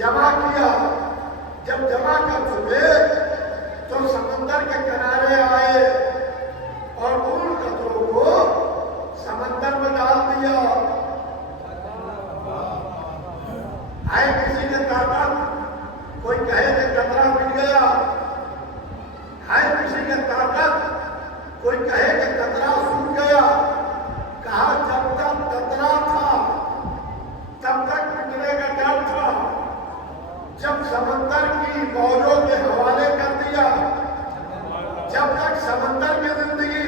जमा किया। जब जमा कर चुके तो समंदर के किनारे आए और उन कतरों को समंदर में डाल दिया। आए किसी ने ताकत, कोई कहे कि कतरा मिल गया, है किसी के ताकत, कोई कहे कि कतरा सूख गया। कहा जब तक कतरा था तब तक मिटने का डर था। जब समंदर की मौजों के हवाले कर दिया, जब तक समंदर की जिंदगी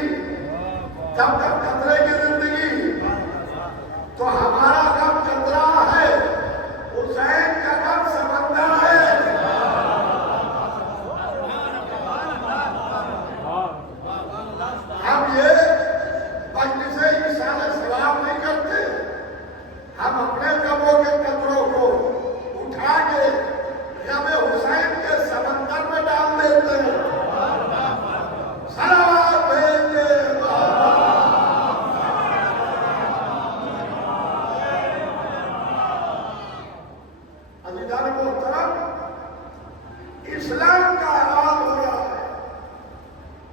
तब तक कतरे की जिंदगी। तो हमारा कब कतरा है, हुसैन का कब समंदर है। हम ये मजलिस से इशारे सवाल नहीं करते, हम अपने कबों के कतरों को उठा के गमे हुसैन के समंदर में डाल देते हैं। सलावत भेजे अज़ीज़ान मोहतरम, इस्लाम का आगाज हो रहा है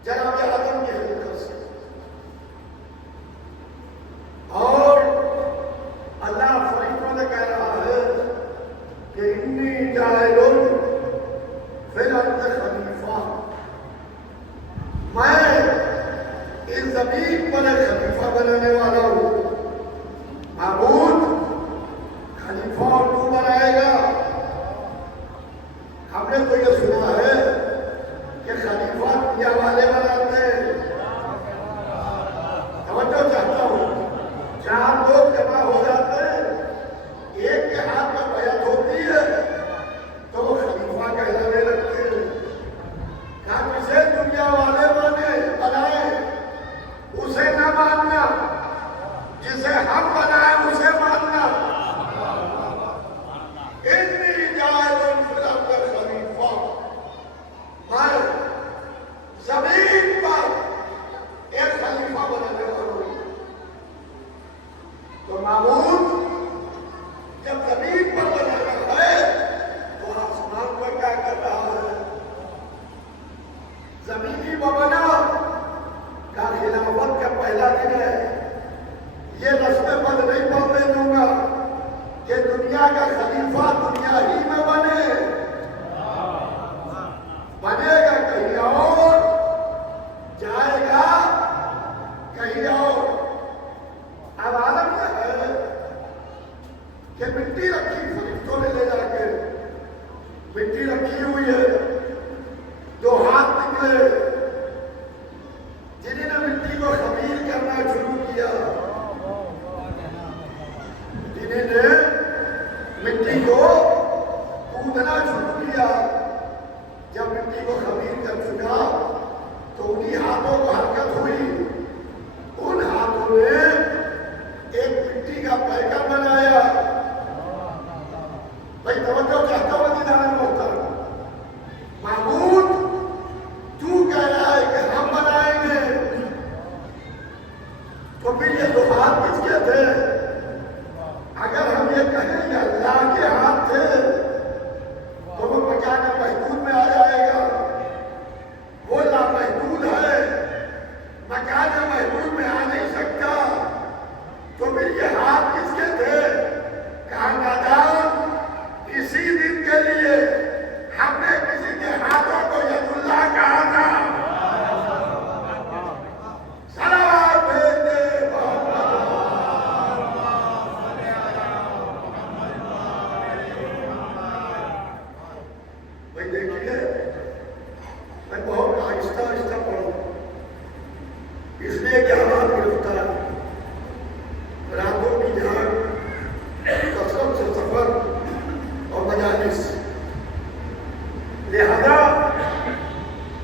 जनाब आदम की हकीकत से। और अल्लाह फरीदों ने कह रहा है कि इन्नी जाइलुन फिल अर्ज़ खलीफा, मैं इस जमीन पर एक खलीफा बनाने वाला हूँ। महमूद खलीफा और तू बनाएगा। हमने तो ये सुना है कि खलीफा दुनिया वाले बनाते हैं। समझो चाहता हूँ, चार लोग जमा हो जाते हैं, एक के हाथ में बैत होती है तो वो खलीफा कहलाने लगते हैं। कहा जिसे दुनिया वाले बनाए उसे न मानना, जिसे हम बनाए उसे मानना। इतनी जायज़ खलीफा, मैं जमीन पर एक खलीफा बनाने वाला हूं। तो महमूद जब जमीन पर बनाना है तो आसमान पर क्या कर रहा है। जमीनी बना का खिलाफत का पहला दिन है। ये रस्में बंद नहीं पड़ने दूंगा कि दुनिया का खलीफा दुनिया ही में बनेगा कहीं और, जाएगा कहीं और। अब आलम यह है कि मिट्टी रखी, फरिश्तों ने ले जाके मिट्टी रखी हुई है। दो हाथ निकले, जिन्होंने मिट्टी को खमीर करना शुरू किया, जिन्होंने मिट्टी को कूदना शुरू किया। जब मिट्टी को खमीर कर चुका तो उन्हीं हाथों को हरकत हुई। उन हाथों ने एक मिट्टी का पैकर बनाया। भाई तवज्जो चाहता हूं दीदार मोहतरम, महमूद तू कह रहा है कि हम बनाएंगे, तो फिर ये दो हाथ किसके थे। अगर हम ये कहें कि अल्लाह के हाथ थे तो वो मकान महदूद में आ जाएगा। वो लामहदूद है, मकान महदूद में आ नहीं सकता। तो फिर ये हाथ किसके थे। कहा नादान, इसी दिन के लिए हमने किसी के हाथों को यदुल्लाह कहा था। सलावत भेजे भाई। देखिए मैं बहुत आहिस्ता आहिस्ता पढ़ू, इसलिए कि हालात गिरफ्तार, रातों की जाग, कसरत से सफर और मजालिस, लिहाजा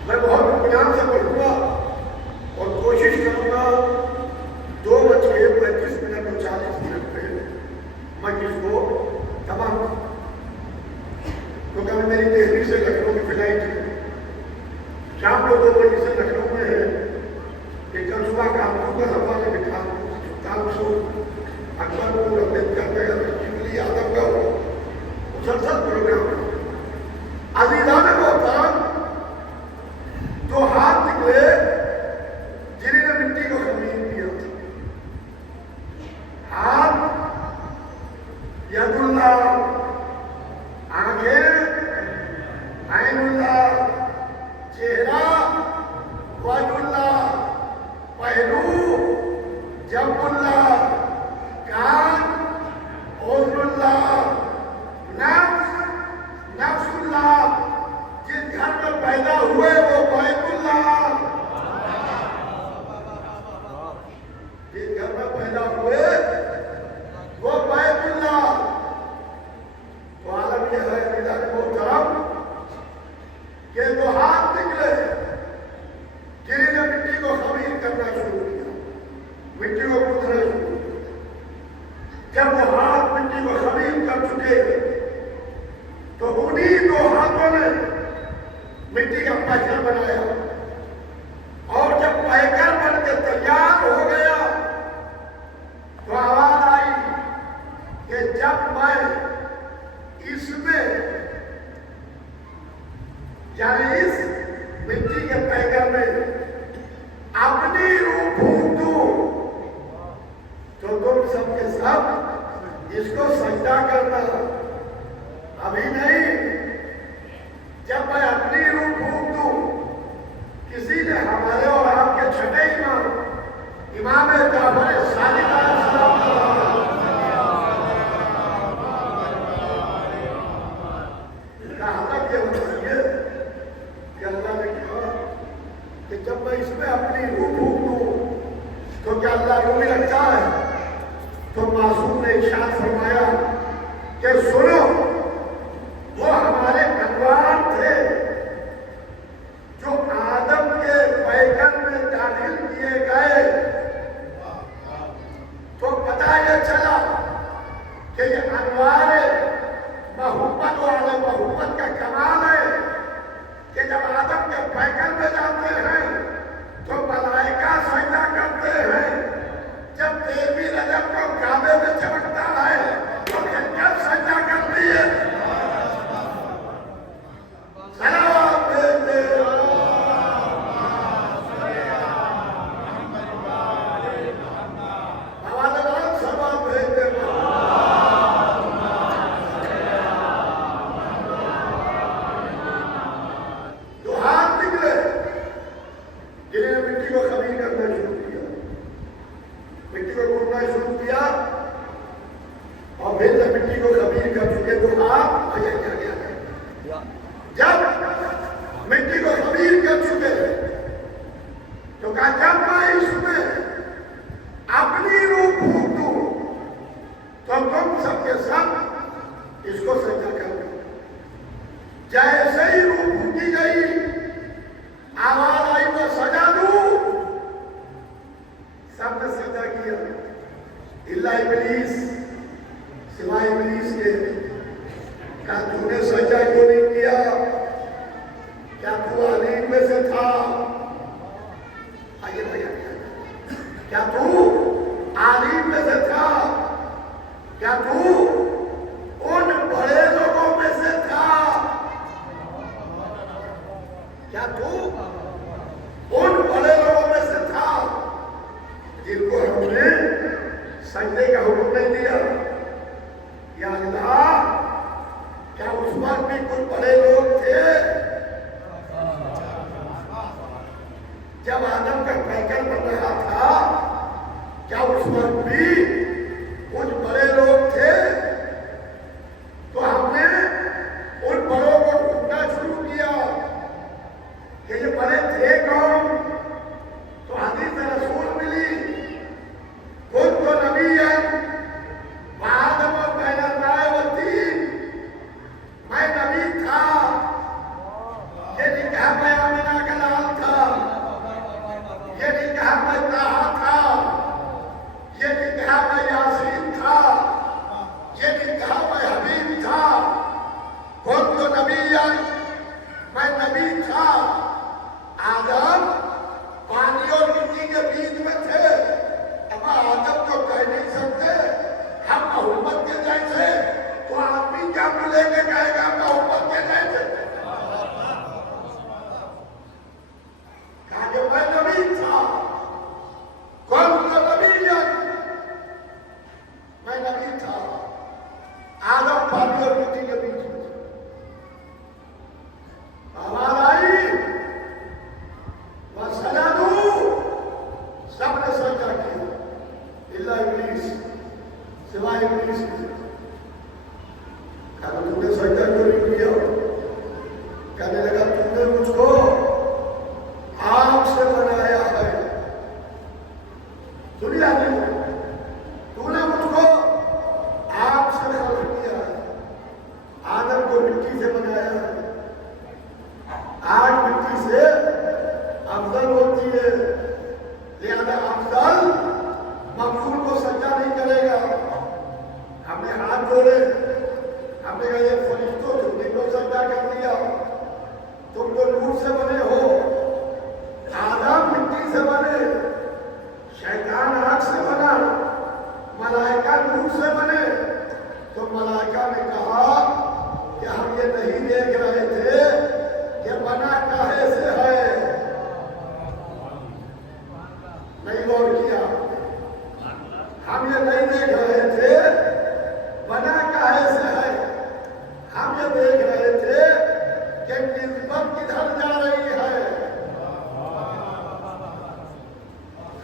मैं बहुत इत्मीनान से पढ़ूंगा और कोशिश करूंगा 2:35 और 40 पे मजलिस को तमाम, क्योंकि अभी मेरी दिल्ली से लखनऊ की फ्लाइट है। शाम को 2 बजे से लखनऊ में है कि कल सुबह कानपुर का सफर है। कानपुर अकबरपुर, अम्बेडकर नगर, चिमली, आदमगढ़, मुसलसल प्रोग्राम यदुल्लाह आंखें, ऐनुल्लाह चेहरा, वजुल्लाह पहलू, जबुल्लाह कान, ओजुल्लाह नफ्स, नफ्सुल्लाह जिस घर में पैदा हुए वो बैतुल्लाह, जिस घर में पैदा हुए वो बैतुल्लाह। तो आलम यह है मिजाज मोहतरम के दो हाथ निकले, जिन्होंने मिट्टी को खमीर करना शुरू किया, मिट्टी को कूदना शुरू किया। जब वो हाथ मिट्टी को खमीर कर चुके तो उन्हीं दो हाथों ने मिट्टी का पैकर बनाया, और जब पैकर बन के तैयार हो गया तो आवाज आई कि जब मैं इसमें यानी इस मिट्टी के पैकर में अपनी रूह फूंक दूं तो तुम सबके सब इसको सजदा करना। अभी नहीं, जब मैं अपनी रूह फूंक दूं, किसी ने हमारे और आपके छठे इमाम जाफर सादिक कि जब मैं इसमें अपनी रूह फूंक दूं तो क्या अल्लाह रूह में लगता है? तो मासूम ने इरशाद फरमाया कि सुनो, वो हमारे अनवार थे जो आदम के पैकर में दाखिल किए गए, तो पता ये चला कि ये अनवार मोहब्बत वाले मोहब्बत का कमाल है कि जब आदम के पैकर में जाते हैं तो मलाइका सजदा करते हैं, जब देवी रजब को काबे में चमकता है तो जब सजदा करती है। सलावत भेजते सलावत भेजते शुरू किया, और फिर जब मिट्टी को खमीर कर चुके तो आप जब मिट्टी को खमीर कर चुके तो कहा जब मैं इसमें अपनी रूह फूंक दूं तो तुम सबके सब इसको सजदा कर दो। जैसे ही रूह फूंकी गई, आवाज आई मैं सजा दूं, सबने सजदा किया इल्ला इब्लीस, सिवाय इब्लीस के। क्या तूने सजदा क्यों नहीं किया? क्या तू आलीम में से था? आइए भैया, क्या तू आलीम में से था? क्या तू उन बड़े लोगों में से था? क्या तू उन बड़े लोगों में से था जिनको हमने सजदे का हुक्म नहीं दिया? या अल्लाह, क्या उस वक्त भी कुछ बड़े लोग थे? जब आदम का पैकर बन रहा था, क्या उस वक्त भी कुछ बड़े लोग थे? तो हमने उन बड़ों को ढूंढना शुरू किया कि ये बड़े थे कौन? तो हदीस रसूल मिली, खुद तो नबी है, आदम और बैनती, मैं नबी था, ये नहीं कहा मैं आमिना का लाल था, ये नहीं कहा मैं ताहा था, ये नहीं कहा मैं यासीन था, ये नहीं कहा मैं हबीब था, खुद तो नबी है, मैं नबी था। आदम पानी और मिट्टी के बीच में थे, अब आदम को कह नहीं सकते हम मोहम्मद के जैसे, तो आदमी क्या मिलेंगे कहेगा मोहम्मद के जैसे? कहा कि मैं नबी था, कौन सा नबी है? मैं नबी था। झाड़ी और मिट्टी के बीच में आवाज आई, वह सजा दूं। सबने सजदा किया इल्ला इब्लीस, सिवाय इब्लीस के। कहने तुमने सजदा क्यों नहीं किया? कहने लगा तुमने मुझको आग से बनाया है। दुनिया में तूने मुझको आग से खल्क किया है, आदम को मिट्टी से बनाया है। आग मिट्टी से अफजल होती है, लिहाजा अफजल मकसूद को सज्जा नहीं करेगा। हमने हाथ जोड़े, हमने कहा ये फरिश्तों तुमने को सज्जा कर दिया, तुम तो नूर से बने हो, आदम मिट्टी से बने, शैतान आग से बना, मलाइका नूर से बने। तो मलाइका ने कहा कि हम ये नहीं देख रहे थे कि बना काहे से है, नहीं गौर किया। हम ये नहीं देख रहे थे बना काहे से है, हम ये देख रहे थे कि निस्बत किधर जा रही है।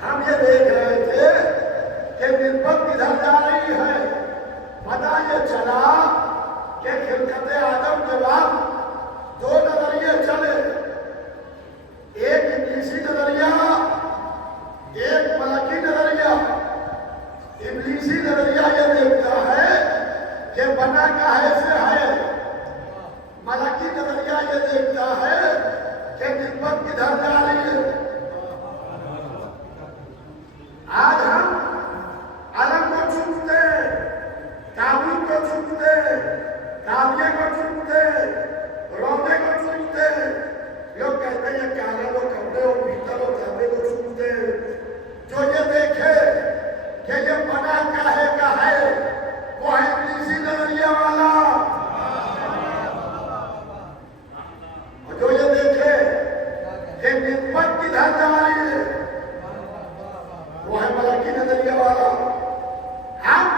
हम ये देख रहे थे कि निस्बत किधर जा रही है। पता ये चला कि खिलकत आदम के बाद दो नजरिए चले, एक इब्लीसी नजरिया, एक मलकी नजरिया। इब्लीसी नजरिया ये देखता है कि बना काहे से है, मलकी नजरिया ये देखता है कि निस्बत किधर जा रही है। आज हम अलम को चुनते, काबुल को चुनते, काबिया को चुनते, रोने को चुनते। लोग कहते हैं काला लो कपड़े और पीतल और तांबे को चुनते। जो ये देखे कि ये बना काहे का है, वो है इब्लीसी नजरिया वाला। और जो ये देखे कि निस्बत किधर जा रही है, वो है मलकी नजरिया वाला। हम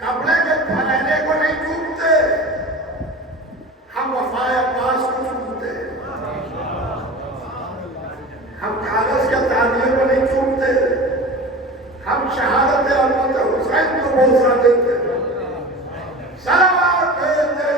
कपड़े के फैलाने को नहीं चूकते, हम वफाए अब्बास को चूकते, हम कागज के ताजिए को नहीं चूकते, हम शहादत अहमद हुसैन को बोसा देते। सलावत भेजते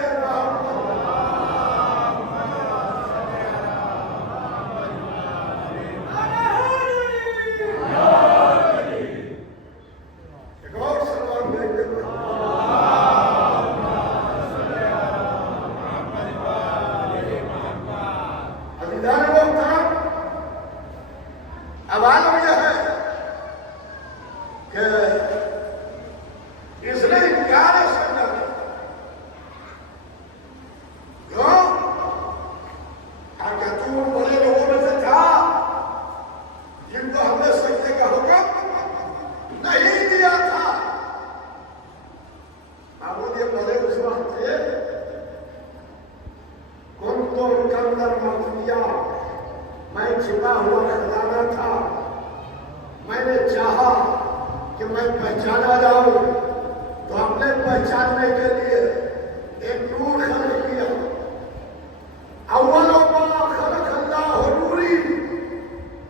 मैं छिपा हुआ खजाना था। मैंने चाहा कि मैं पहचाना जाऊं, तो अपने पहचानने के लिए एक नूर खल्क किया। अव्वलो मा खलक अल्लाह नूरी,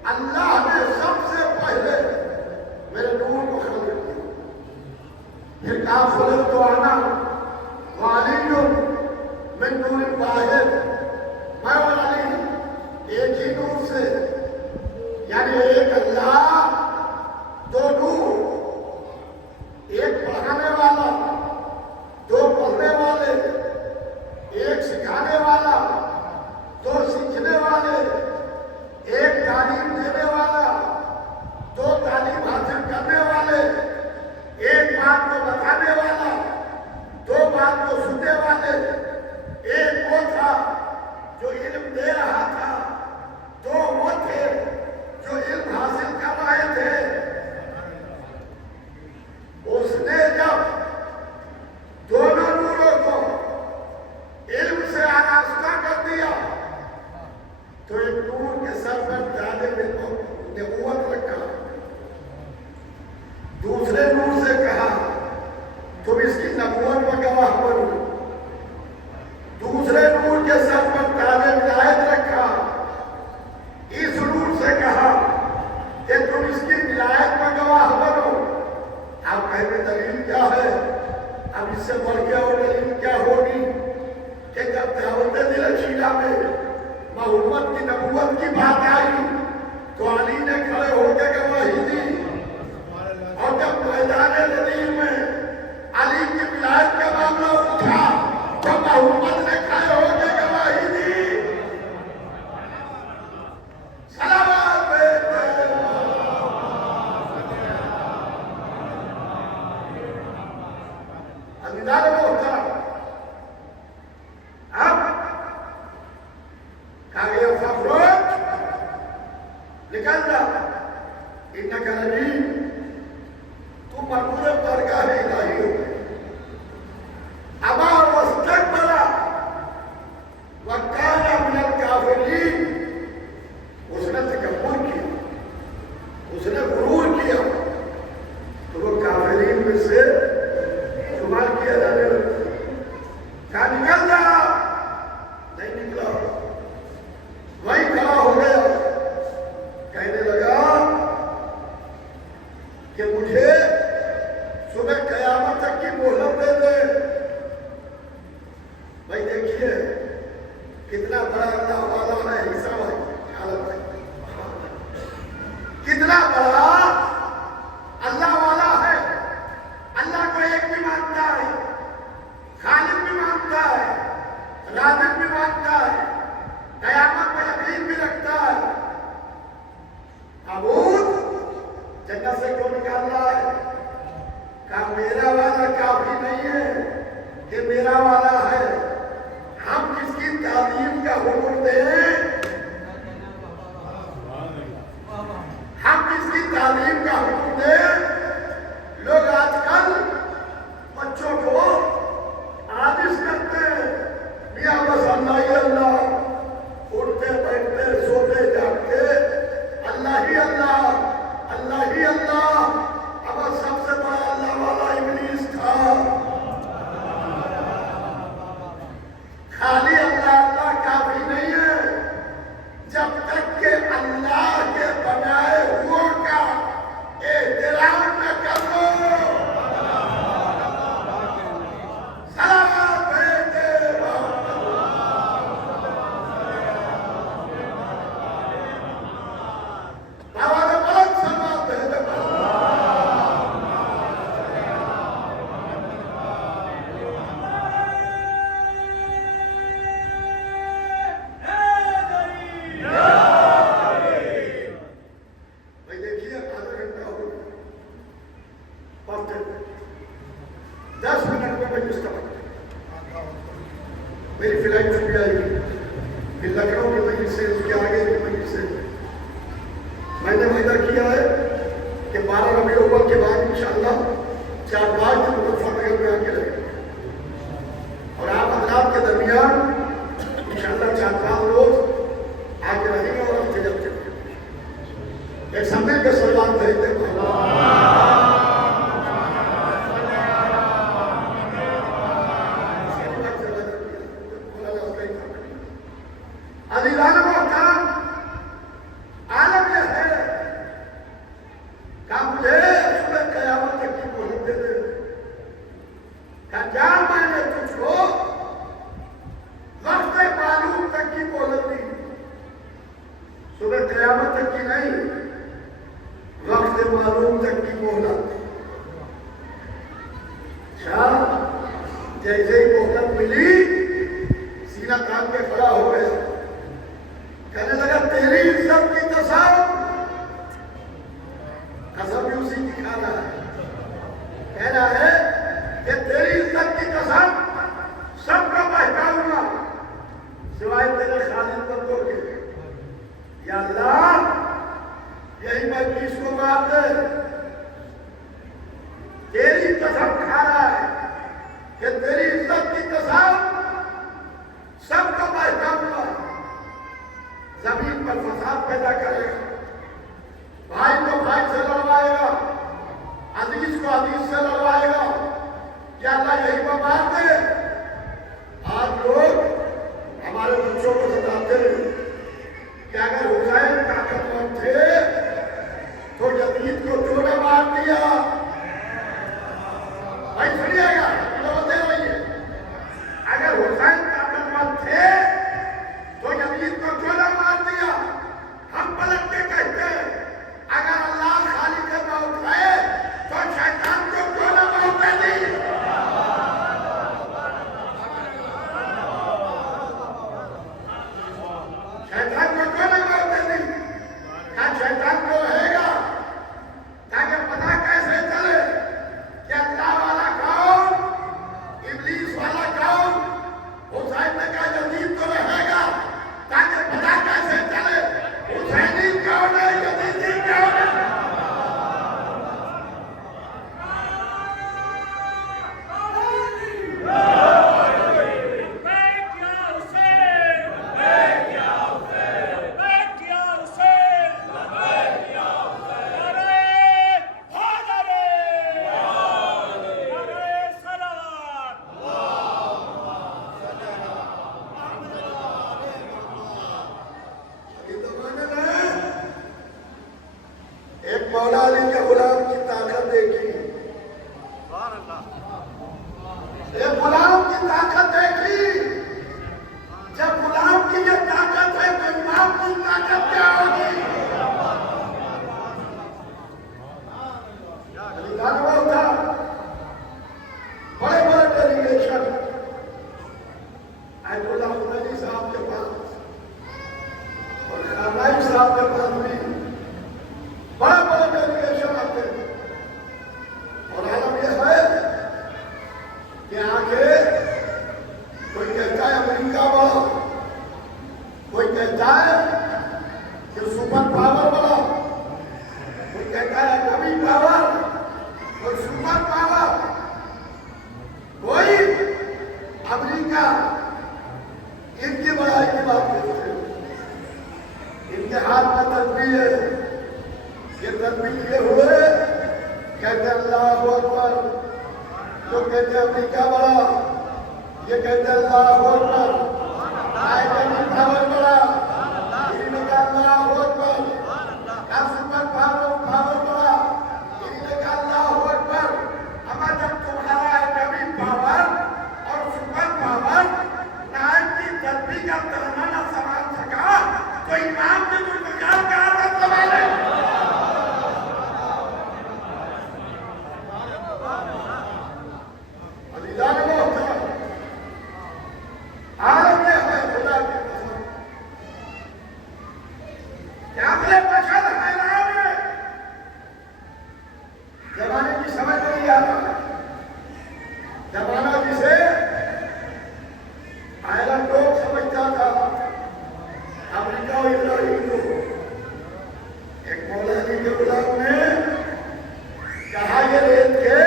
अल्लाह ने सबसे पहले मेरे नूर को खल्क किया। फिर कहा खलक तो आना वालियुन मिन नूर वाहिद, मैं और अली एक ही नूर से, यानी एक अल्लाह दो नूर, एक पढ़ाने वाला, दो पढ़ने वाले, एक सिखाने वाला, दो सीखने वाले, एक तालीम देने वाला, दो तालीम हासिल करने वाले, एक बात को बताने वाला, दो बात को सुनने वाले। एक वो था जो इल्म दे रहा था, दो वो थे जो इल्म हासिल कर रहे नबूवत में गवाह बनूं, दूसरे नूर के सर पर ताजे विलायत रखा, इस नूर से कहा कि तुम इसकी विलायत में गवाह बनो। आप कहेंगे दलील क्या है? अब इससे बढ़ के और दलील क्या होगी कि जब दावत दिलशीला में मोहम्मद की नबूवत की बात आई तो अली ने खड़े होकर गवाही दी, और जब मैदान नदीर में अली की विलायत का मामला उठा तो मोहम्मद ने खड़े होकर गवाही दी। सलावत अमीदान मोहतरम, अब कहा गया फखरुज निकल जा, इन्नका नबी, तू मरकूर दरगाह इलाही हो। अबा वस्तकबरा वकाना मिनल काफिरीन, उसने तकब्बुर किया, उसने गुरूर किया, तो वो काफिरीन में से शुमार किया जाने लगा। कहा निकल जा, नहीं निकला, वहीं खड़ा हो गया, कहने लगा कि मुझे सुबह कयामत तक की मोहलत दे दे। भाई देखिए कितना बड़ा अल्लाह वाला है ईसा भाई, भाई कितना बड़ा अल्लाह वाला है। अल्लाह को एक भी मानता है, खालिक भी मानता है, राज़िक भी मानता है, कयामत में यकीन भी रखता है। अबूद जन्नत से क्यों निकाल रहा है? कहा मेरा वाला काफी नहीं है कि मेरा वाला है, हम किसकी तालीम का हुक्म दें, हम किसकी तालीम का हुक्म दें। लोग आजकल बच्चों को आदिश करते हैं, मियां बस अल्लाह ही अल्लाह, उठते बैठते सोते जागते अल्लाह ही अल्लाह, अल्लाह ही अल्लाह। अब सबसे बड़ा अल्लाह वाला इब्लीस था। खाली अल्लाह अल्लाह काफी नहीं है, जब तक के अल्लाह के बनाए हुओं का एहतराम न कर लो। सलावत भेजे आवाज बुलंद, सलावत भेजे। भाई देखिए आधा घंटा हो गया, 10 मिनट में मैं इसका मेरी फ्लाइट छुट्टी आएगी, फिर लखनऊ की मस्जिद से उसके आगे की मस्जिद से मैंने वायदा किया है कि 12 रबी अव्वल के बाद इंशाअल्लाह 4-5 दिन मुजफ्फरनगर में आके रहेंगे, और आप हजरात के दरमियान इंशाअल्लाह 4-5 रोज आके रहेंगे और हम जगत एक सम्मेलन के सलाम भेजते हैं। अज़ीज़ान मोहतरम, आलम यह है कि मुझे सुबह क़यामत तक की मोहलत दे दे। क्या क्या मैंने तुझको वक्त मालूम तक की मोहलत दी, सुबह क़यामत तक की नहीं, वक्त मालूम तक की मोहलत। अच्छा, जैसे ही मोहलत मिली सीना तान के खड़ा हो गया, कहने लगा तेरी इज्जत की कसम, कसम भी उसी की खाना है। कह रहा है कि तेरी इज्जत की कसम सबका बहकाऊंगा सिवाय तेरे खालिद बंदों के। या अल्लाह यही मजलिस को मार दे, तेरी कसम खा रहा है कि तेरी इज्जत की कसम सबका बहकाऊंगा, जमीन पर फसाद पैदा करेगा, भाई को भाई से लड़वाएगा, अजीज को अजीज से लड़वाएगा। या अल्लाह यही मार दे। आज लोग हमारे बच्चों को बताते हैं कि अगर हुसैन ताकतवर थे तो यजीद को क्यों न मार दिया। भाई सुनिएगा, बोलते रहिए। अगर हुसैन ताकतवर थे तो यजीद को क्यों न मार दिया। हम पलट के कहते हैं अगर अल्लाह खाली के मौत है तो शैतान को क्यों न मौत दे दी। शैतान को क्यों न मौत दे दी। क्या शैतान को रहेगा ताकि पता कैसे चले कि अल्लाह वाला कौन, इब्लीस वाला कौन। हुसैन ने कहा यजीद तो रहेगा ताकि पता कैसे चले हुसैनी कौन है, यजीदी कौन है। मौला अली के गुलाम की ताकत देखी, एक गुलाम की ताकत देखी। जब गुलाम की ये ताकत है तो इमाम की ताकत क्या होगी। था बड़े बड़े डेलीगेशन आयतुल्लाह हुसैनी साहब के पास और खानाई साहब के पास भी बड़ा बड़ा डेलीगेशन आते हैं। और आलम यह है कि आगे कोई कहता है अमेरिका बड़ा, कोई कहता है कि सुपर पावर बड़ा, कोई कहता है कभी पावर, कोई सुपर पावर, कोई अमेरिका। इनकी बड़ाई की बात करते हैं। इनके हाथ में तस्वीर है, ये तस्वीर लिए हुए कहते अल्लाह अकबर। जो कहते अमेरिका बड़ा, ये कहते अल्लाह अकबर। पावर बड़ा, इन्होंने कहा अल्लाह अकबर। क्या सुपर पावर बड़ा, इन्होंने कहा अल्लाह अकबर। अगर जब तुम्हारा कभी पावर और सुपर पावर नायब की तस्वीर का तरना न संभाल सका तो इमाम की दुर्गुजार का आदत संभाले। जमाने की समझ नहीं आता। जमाना जिसे आयरन लोग समझता था अमेरिका और इजराइल को। एक मौलानी के गुलाम ने कहा ये रेत के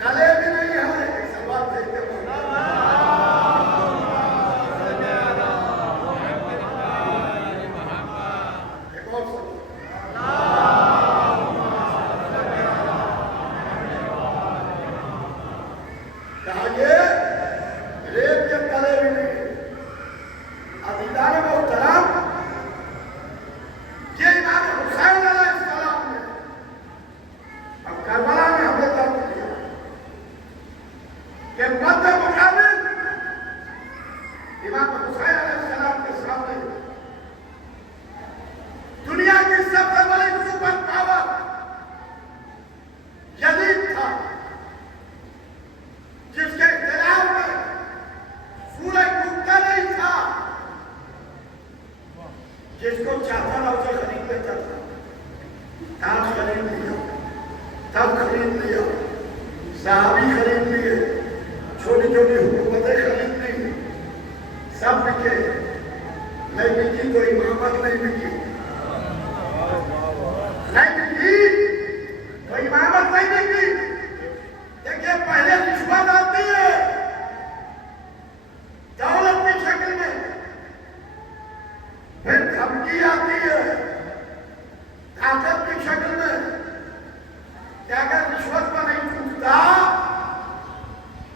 काले भी नहीं है। एक सवाल देखते एक और दुनिया की सबसे बड़ी सुपर पावर यजीद था, जिसके खिलाफ में सूरज डूबता नहीं था। जिसको चाहता था उसे खरीद लेता था। ताज खरीद लिया, तब खरीद लिया, सहाबी खरीद लिए, छोटी छोटी हुकूमतें खरीद ली, सब बिके। नहीं बिकी तो इमामत नहीं बिकी, नहीं बिकी तो इमामत नहीं बिकी। देखिए पहले रिश्वत आती है दौलत की शक्ल में, फिर धमकी आती है ताकत की शक्ल में। कि अगर रिश्वत पर नहीं टूटता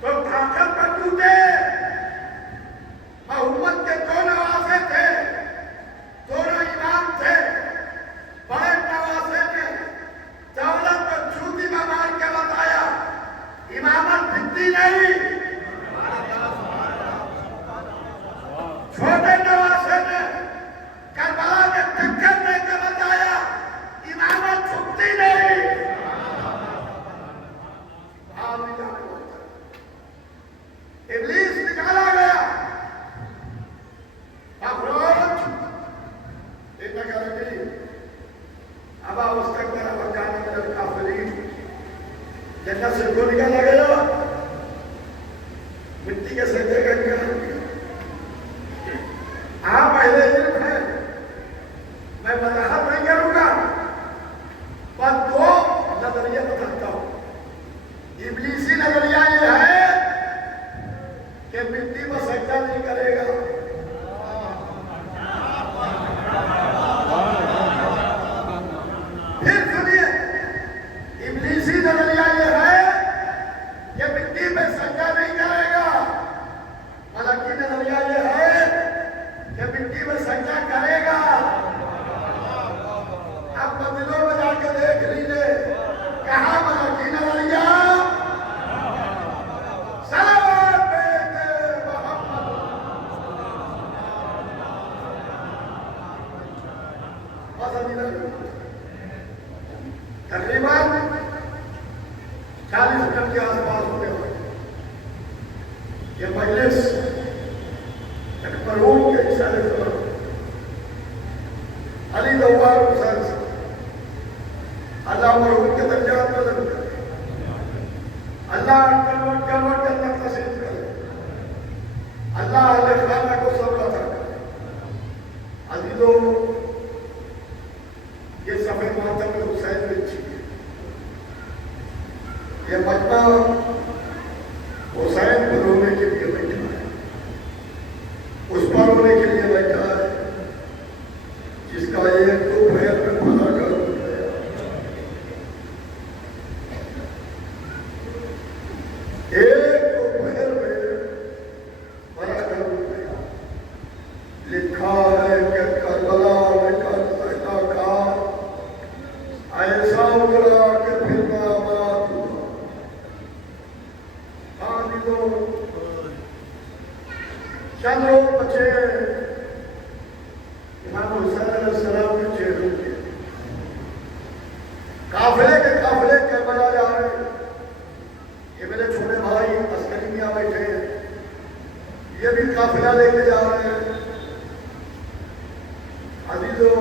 तो इब्लीस निकाला गया। अफरोज इतना करेगी अब उस तक मेरा बचाने में काफिरी जन्नत से क्यों निकाला गया? मिट्टी के सजदे का क्या? आप पहले इल्म है, मैं वजाहत नहीं करूंगा, पर दो नजरिया बताता हूं। इब्लीसी नजरिया ये है कि मिट्टी में सजदा नहीं करेगा। फिर सुनिए, इब्लीसी नजरिया ये है कि मिट्टी में सजदा नहीं करेगा। मलकी नजरिया ये है कि मिट्टी में सजदा करेगा। अब मंदिरों में जाके देख लीजिए, कहां मलकी नजरिया, सलावत बेटे मोहम्मद। तकरीबन 40 मिनट के आसपास होने वाले ये मजलिस मरहूम के इशारे से अली दवार हुसैन से अल्लाह मरहूम के दर्जात बुलंद करे, अल्लाह कलमत जन्नत नसीब करे, अल्लाह अहले खाना को सब्र अता करे। अजीजों, ये सफेद मातम में हुसैन बिछी है, ये मजमा हुसैन को रोने के लिए बैठा है, उस पर रोने के लिए बैठा है जिसका एक तो पैर में भरा कर उठ गया, एक तो पैर में भरा कर उठ गया। लिखा है कि करबला में कल पैदा का ऐसा उतरा कि फिर नाबाद हुआ। चंद लोग बचे इमाम हुसैन अलैहिस्सलाम के चेहरों के काफिले करबला जा रहे हैं। ये मेरे छोटे भाई अस्करी मियां बैठे हैं, ये भी काफिला लेके जा रहे हैं। अजीजों,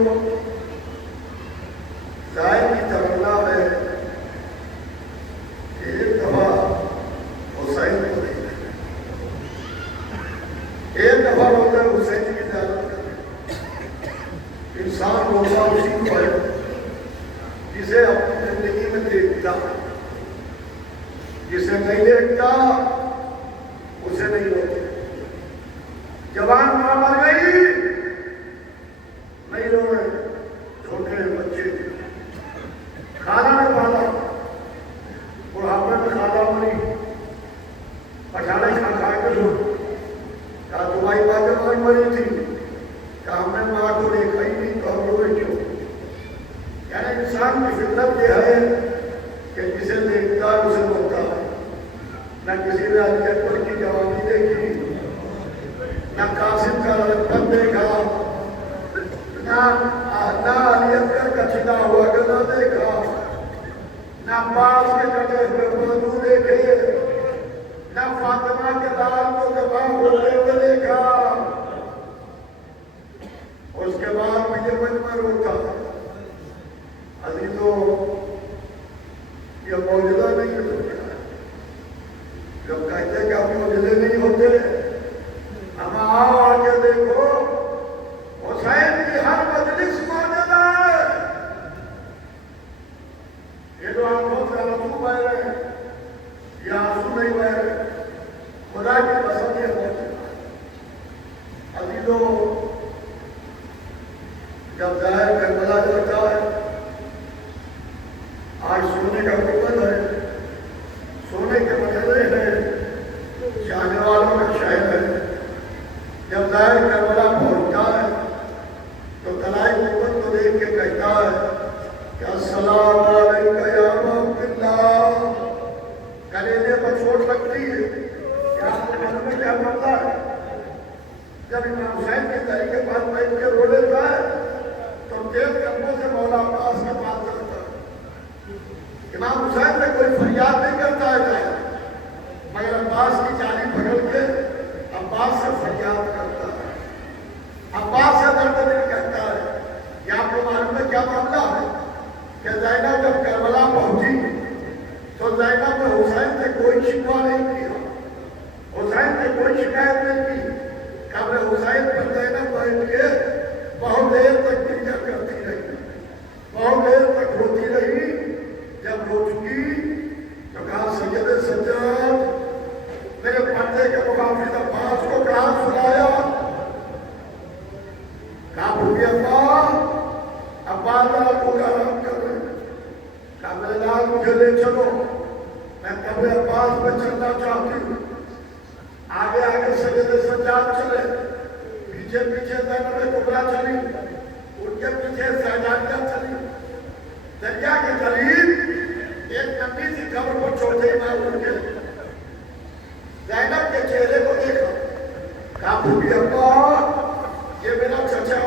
जाहिर की तमन्ना है कि एक दफा हुसैन को देखना, एक दफा रोजा हुसैन की इजाजत करें। इंसान रोजा उसी को है जिसे अपनी जिंदगी में देखता, जिसे नहीं देखता उसे नहीं रोते। जवान मां मर गई, नहीं रो रहे, छोटे बच्चे खाना में पाला, बुढ़ापे में खाना मरी, पठाने खा के लो। क्या तुम्हारी बातें मरी थी? क्या हमने माँ को देखा ही नहीं तो हम रोए क्यों? यानी इंसान की फितरत यह है कि जिसे देखता है उसे रोता है। न किसी ने अली अकबर की जवानी देखी, न कासिम का लड़कपन देखा, ना अली अकबर का छिदा हुआ गला देखा, ना पास के कटे हुए बाजू देखे, ना फातिमा के लाल को दबा होते हुए देखा। उसके बाद मुझे मजमा रोता। अजीजों, ये मौजूदा नहीं है दुनिया। जब कहते कि आप मौजूदे नहीं होते, हम आओ आके देखो, हुसैन की हर मजलिस मौजूदा है। ये जो आंखों से आंसू बह रहे हैं, ये आंसू नहीं बह रहे, खुदा की पसंद है मौजूदा। अजीजों, जब जाहिर करबला जाता है, आज सोने का गुंबद है, सोने के मजले हैं, जाने वालों का शहर है। जब जाहिर करबला पहुंचता है तो तलाई गुंबद को देख के कहता है कि अस्सलाम अलैका या अब्दुल्लाह। कलेजे पर चोट लगती है, में क्या मरता है। जब इमाम हुसैन के दरी के पास बैठ के रो लेता है तो तेज कदमों से मौला अब्बास के पास करता है। इमाम हुसैन में कोई फरियाद नहीं करता है, मगर अब्बास की जानी पकड़ के फरियाद करता है। अब्बास से दर्द दिल कहता है। ये आपको मालूम है क्या मामला है कि ज़ैनब जब करबला पहुंची तो ज़ैनब ने हुसैन से कोई शिकवा नहीं किया, हुसैन से कोई शिकायत नहीं की। कब्र हुसैन पर ज़ैनब बैठ के बहुत देर तक पूजा करती रही, बहुत देर तक रोती रही। जब रो चुकी तो कहा सैयद सज्जाद मेरे पर्दे के मुकाबले अब्बास को कहा सुनाया। कहा भूमि अब्बा जरा पूरा आराम कर रहे। कहा मेरे लाल मुझे ले चलो, मैं कब्र अब्बास में चलना चाहती हूँ। आगे आगे सैयद सज्जाद चले, पीछे पीछे ज़ैनब कुबरा चली, उनके पीछे शहजादियाँ चली। दरिया के करीब एक नन्ही सी कब्र पर चौथे मार उनके ज़ैनब के चेहरे को देखा। कहा भूमि अब्बा ये मेरा चचा